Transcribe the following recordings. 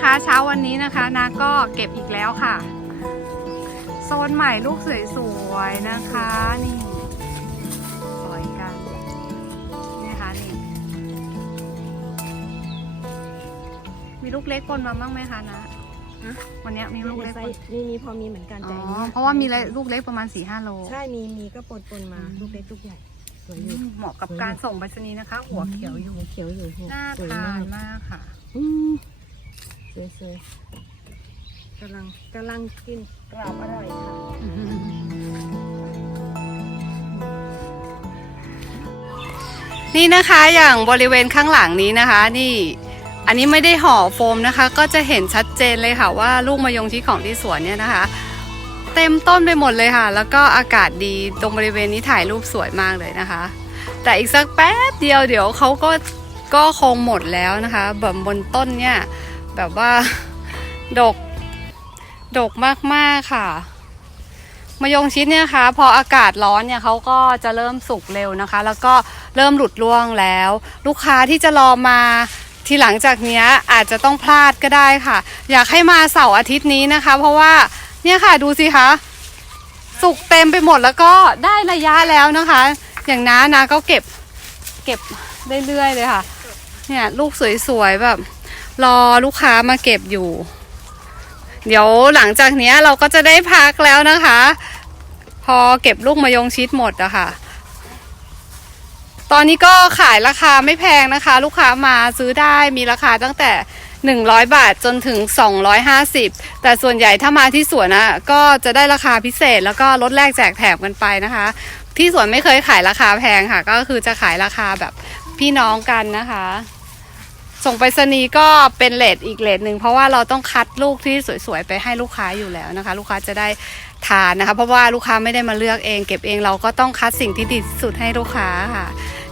นี่นะคะ เช้าวันนี้นะคะนาก็เก็บอีกแล้วค่ะ โซนใหม่ลูกสวยๆนะคะนี่สวยกันนี่นะคะนี่มีลูกเล็กปนมาบ้างไหมคะนะฮะวันเนี้ยมีลูกเล็กปนนี่มีพอมีเหมือนกันอ๋แต่ออันนี้ยเพราะว่ามีลูกเล็กประมาณ4ี่ห้าโลใช่มีมีก็ปนปนๆมาลูกเล็กลูกใหญ่สวยอยู่เหมาะกับการส่งไปรษณีย์นะคะ หัวเขียวอยู่หัวเขียวอยู่หัวน่าสวยทามานกมากค่ะอืม สวยสวยๆกำลังกำลังกินกรอบอร่อยค่ะนี่นะคะอย่างบริเวณข้างหลังนี้นะคะ นี่อันนี้ไม่ได้ห่อโฟมนะคะ ก็จะเห็นชัดเจนเลยค่ะว่าลูกมะยงชิดของที่สวนเนี่ยนะคะ เต็มต้นไปหมดเลยค่ะ แล้วก็อากาศดีตรงบริเวณนี้ถ่ายรูปสวยมากเลยนะคะ แต่อีกสักแป๊บเดียวเดี๋ยวเขาก็ก็คงหมดแล้วนะคะแบบบนต้นเนี่ย แบบว่า ดก ดกมากๆค่ะมะยงชิดเนี่ยคะพออากาศร้อนเนี่ยเขาก็จะเริ่มสุกเร็วนะคะ แล้วก็เริ่มหลุดร่วงแล้ว ลูกค้าที่จะรอมาทีหลังจากเนี้ยอาจจะต้องพลาดก็ได้ค่ะ อยากให้มาเสาร์อาทิตย์นี้นะคะ เพราะว่าเนี่ยค่ะดูสิคะสุกเต็มไปหมดแล้วก็ได้ระยะแล้วนะคะ อย่างน้านาก็เก็บเก็บเรื่อยๆเลยค่ะ เนี่ยลูกสวยๆแบบ รอลูกค้ามาเก็บอยู่ เดี๋ยวหลังจากนี้เราก็จะได้พักแล้วนะคะ พอเก็บลูกมะยงชิดหมดอะค่ะ ตอนนี้ก็ขายราคาไม่แพงนะคะ ลูกค้ามาซื้อได้มีราคาตั้งแต่100 บาทจนถึง 250 แต่ส่วนใหญ่ถ้ามาที่สวนนะก็จะได้ราคาพิเศษแล้วก็ลดแลกแจกแถมกันไปนะคะ ที่สวนไม่เคยขายราคาแพงค่ะ ก็คือจะขายราคาแบบพี่น้องกันนะคะ ส่งไปรษณีย์ก็เป็นเลทอีกเลทหนึ่งเพราะว่าเราต้องคัดลูกที่สวยๆไปให้ลูกค้าอยู่แล้วนะคะ ลูกค้าจะได้ทานนะคะ เพราะว่าลูกค้าไม่ได้มาเลือกเอง เก็บเองเราก็ต้องคัดสิ่งที่ดีที่สุดให้ลูกค้าค่ะ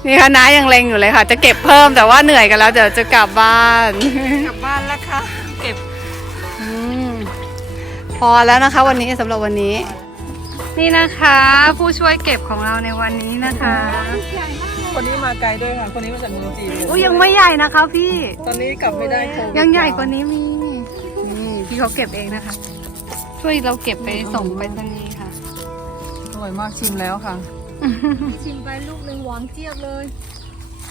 นี่ค่ะน้ายังเลงอยู่เลยค่ะ จะเก็บเพิ่มแต่ว่าเหนื่อยกันแล้วเดี๋ยวจะกลับบ้านกลับบ้านแล้วค่ะเก็บอืมพอแล้วนะคะ วันนี้สำหรับวันนี้ นี่นะคะ ผู้ช่วยเก็บของเราในวันนี้นะคะ คนนี้มาไกลด้วยค่ะ คนนี้มาจากเมืองจีนเลยอุ้ยยังไม่ใหญ่นะคะพี่ ตอนนี้กลับไม่ได้โควิดยังใหญ่กว่านี้มีนี่พี่เขาเก็บเองนะคะ ช่วยเราเก็บไปส่งไปรษณีย์ค่ะ อร่อยมากชิมแล้วค่ะ ชิมไปลูกหนึ่งหวานเจี๊ยบเลย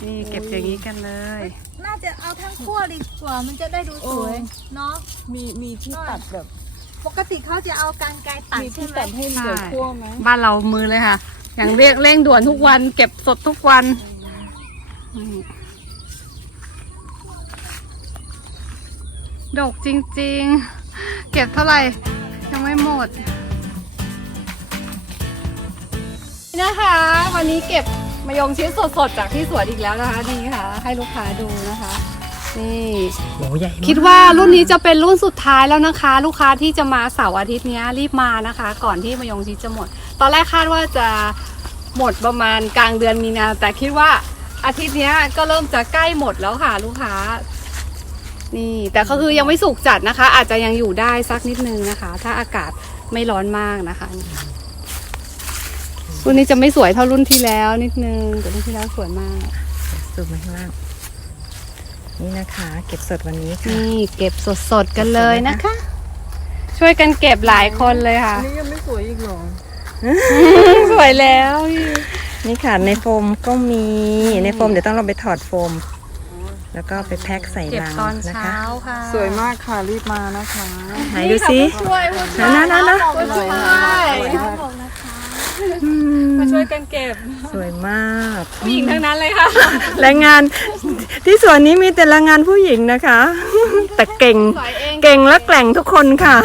นี่เก็บอย่างนี้กันเลย น่าจะเอาทั้งขั้วดีกว่ามันจะได้ดูสวยเนาะ มีมีที่ตัดแบบ ปกติเขาจะเอากรรไกรตัดมีใช่ที่ไหมตัดให้เหลือขั้วไหมบ้านเรามือเลยค่ะ อย่างเร่งเร่งด่วนทุกวันเก็บสดทุกวันดกจริงๆ เก็บเท่าไหร่ ยังไม่หมดนี่นะคะ วันนี้เก็บมายงชิดสดๆ จากที่สวนอีกแล้วนะคะนี่ค่ะ ให้ลูกค้าดูนะคะนี่โอ้ใหญ่คิดว่ารุ่นนี้จะเป็นรุ่นสุดท้ายแล้วนะคะ ลูกค้าที่จะมาเสาร์อาทิตย์นี้รีบมานะคะ ก่อนที่มายงชิดจะหมด ตอนแรกคาดว่าจะหมดประมาณกลางเดือนมีนา แต่คิดว่าอาทิตย์เนี้ยก็เริ่มจะใกล้หมดแล้วค่ะลูกค้า นี่ แต่ก็คือยังไม่สุกจัดนะคะ อาจจะยังอยู่ได้สักนิดนึงนะคะ ถ้าอากาศไม่ร้อนมากนะคะ รุ่นนี้จะไม่สวยเท่ารุ่นที่แล้วนิดนึงแต่รุ่นที่แล้วสวยมากสูบมาข้างล่างนี่นะคะ เก็บสดวันนี้ค่ะนี่เก็บสดๆกันเลยนะคะ ช่วยกันเก็บหลายคนเลยค่ะ อันนี้ยังไม่สวยอีกเหรอ สวยแล้วพี่นี่ค่ะในโฟมก็มีในโฟมเดี๋ยวต้องเราไปถอดโฟม แล้วก็ไปแพ็คใส่เก็บลังตอนนะเช้าคะ ค่ะสวยมากค่ะรีบมานะคะไหนดูสิช่วยผู้ช่วยนะนะนะผู้ช่วยอร่อยมากบอกนะคะอืมมาช่วยกันเก็บสวยมาก ผู้หญิงทั้งนั้นเลยค่ะ แรงงานที่สวนนี้มีแต่แรงงานผู้หญิงนะคะ แต่เก่ง สวยเอง เก่งและแกร่งทุกคนค่ะ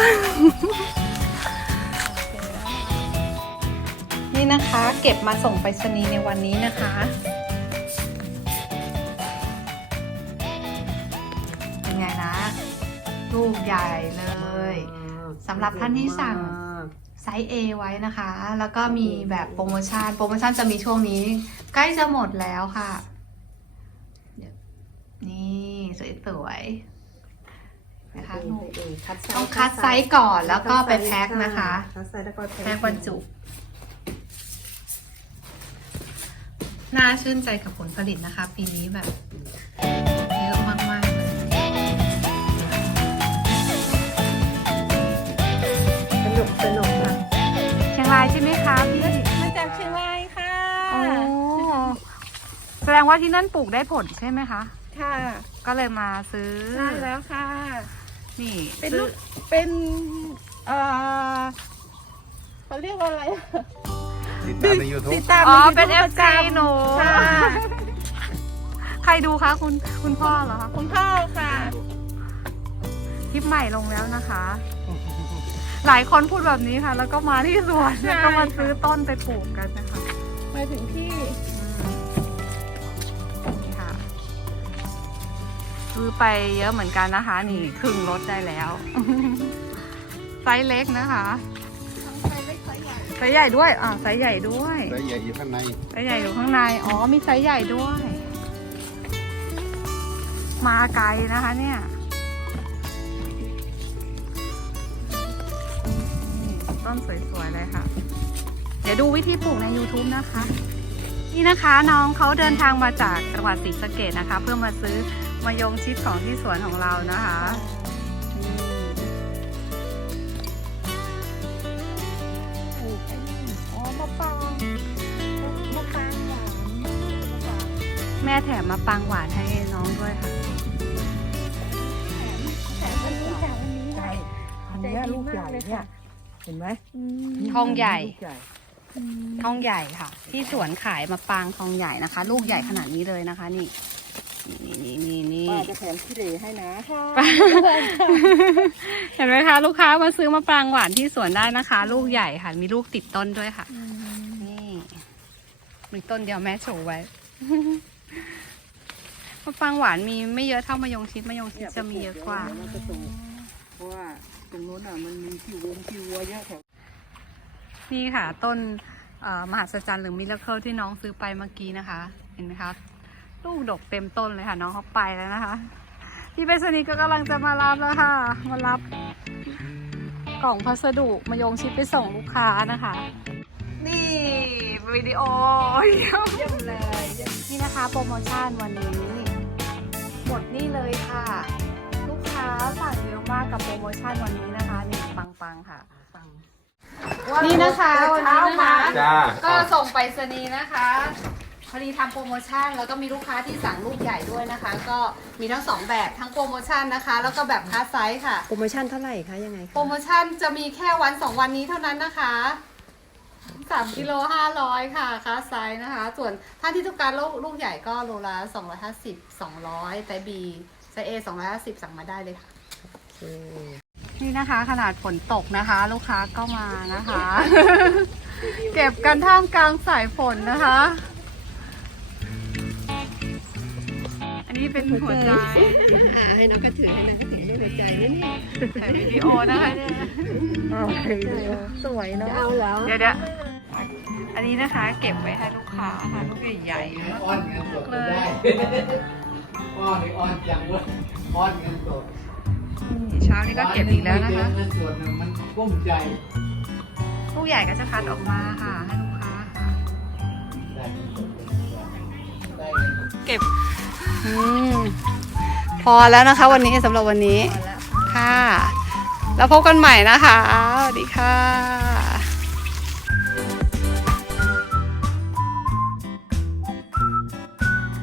นี่นะคะ เก็บมาส่งไปรษณีย์ในวันนี้นะคะเป็นไงนะลูกใหญ่เลยสำหรับท่านที่สั่งไซส์ A ไว้นะคะ แล้วก็มีแบบโปรโมชั่น โปรโมชั่นจะมีช่วงนี้ ใกล้จะหมดแล้วค่ะ นี่สวยๆนะคะลูกต้องคัดไซส์ก่อนแล้วก็ไปแพ็คนะคะ คัดไซส์แล้วก็แพ็คบรรจุ น่าชื่นใจกับผลผลิตนะคะ ปีนี้แบบเยอะมากๆเลยสนุกสนุกค่ะเชียงรายใช่ไหมคะพี่ มาจากเชียงรายค่ะ โอ้แสดงว่าที่นั่นปลูกได้ผลใช่ไหมคะ ค่ะก็เลยมาซื้อ ได้แล้วค่ะ นี่เป็นลูกเป็น เอ่อเขาเรียกว่าอะไร ติดตามในยูทูบติดตามอ๋อใน YouTube เป็นปเอระฟจซีหนูำค่ะใครดูคะคุณคุณพ่อเหรอคะคุณพ่อค่ะคลิปใหม่ลงแล้วนะคะ หลายคนพูดแบบนี้ค่ะ แล้วก็มาที่สวนใช่แล้วก็มาซื้อต้นไปปลูกกันนะคะมาถึงที่นี่ค่ะซื้อไปเยอะเหมือนกันนะคะ นี่ครึ่งรถได้แล้ว ไซส์เล็กนะคะไซ ส์ใหญ่ด้วยอ่าไซส์ใหญ่ด้วยใส่ใหญ่อยู่ข้างในไซส์ใหญ่อยู่ข้างใน อ๋อ มีไซส์ใหญ่ด้วย มาไกลนะคะเนี่ยนี่ต้นสวยๆเลยค่ะ เดี๋ยวดูวิธีปลูกใน YouTube นะคะ นี่นะคะน้องเขาเดินทางมาจากจังหวัดศรีสะเกดนะคะ เพื่อมาซื้อมายงชิดของที่สวนของเรานะคะ ม่แถมมาปังหวานให้น้องด้วยค่ะแต่วันนี้แต่วันนี้ใช่อันเนี้ยลูกใหญ่เนี่ย เห็นไหมทองใหญ่ ลูกใหญ่ ทองใหญ่ค่ะ ที่สวนขายมาปางทองใหญ่นะคะ ลูกใหญ่ขนาดนี้เลยนะคะ นี่ นี่นี่นี่นี่ป้าจะแถมขี้เหร่ให้นะค่ะเห็นไหมคะ ลูกค้ามาซื้อมาปรางหวานที่สวนได้นะคะ ลูกใหญ่ค่ะ มีลูกติดต้นด้วยค่ะ นี่ มีต้นเดียวแม่โชว์ไว้ มะปรางหวานมีไม่เยอะเท่ามะยงชิดมะยงชิดจะมีเยอะกว่า มันจะโตเพราะว่าตรงโน้นอะมันมีขี้วงขี้วัวเยอะแถวนี่ค่ะ ต้นเอ่อมหัศจรรย์หรือมิราเคิลที่น้องซื้อไปเมื่อกี้นะคะ เห็นไหมคะ ลูกดกเต็มต้นเลยค่ะ น้องเขาไปแล้วนะคะพี่ไปรษณีย์ก็กำลังจะมารับแล้วค่ะ มารับกล่องพัสดุมายงชิดไปส่งลูกค้านะคะ นี่วิดีโอเยี่ยมเลย นี่นะคะโปรโมชั่นวันนี้ห มดนี่เลยค่ะ ลูกค้าสั่งเยอะมากกับโปรโมชั่นวันนี้นะคะนี่ปังๆค่ะ นี่นะคะวันนี้นะคะ จ้าก็ส่งไปรษณีย์นะคะพอดีทำโปรโมชั่นแล้วก็มีลูกค้าที่สั่งลูกใหญ่ด้วยนะคะ ก็มีทั้งสองแบบทั้งโปรโมชั่นนะคะ แล้วก็แบบคัสไซส์ค่ะ โปรโมชั่นเท่าไหร่คะยังไงโปรโมชั่นจะมีแค่วันสองวันนี้เท่านั้นนะคะ สามกิโลห้าร้อยค่ะคัสไซส์นะคะ ส่วนท่านที่ต้องการลูกลูกใหญ่ก็โลละสองร้อยห้าสิบสองร้อยไซส์บีไซส์เอสองร้อยห้าสิบสั่งมาได้เลยค่ะ นี่นะคะขนาดฝนตกนะคะ ลูกค้าก็มานะคะ เก็บกันท่ามกลางสายฝนนะคะ นนี้เป็นหัวใจให้น้องก็ถือให้น้องก็ถือให้หัวใจนี่นี่ถ่ายวิดีโอนะคะเนี่ยสวยเนาะเอาแล้วเดี๋ยวเดี๋ยวอันนี้นะคะเก็บไว้ให้ลูกค้าค่ะลูกใหญ่ๆอ้อนเงินสดก็ได้อ้อนนี่อ้อนจังเว้ยอ้อนเงินสดเช้านี้ก็เก็บอีกแล้วนะคะเงินสดน่ะมันกุ้มใจลูกใหญ่ก็จะคัดออกมาค่ะให้ลูกค้าค่ะเก็บ อืมพอแล้วนะคะ วันนี้สำหรับวันนี้ ค่ะ แล้วพบกันใหม่นะคะ สวัสดีค่ะ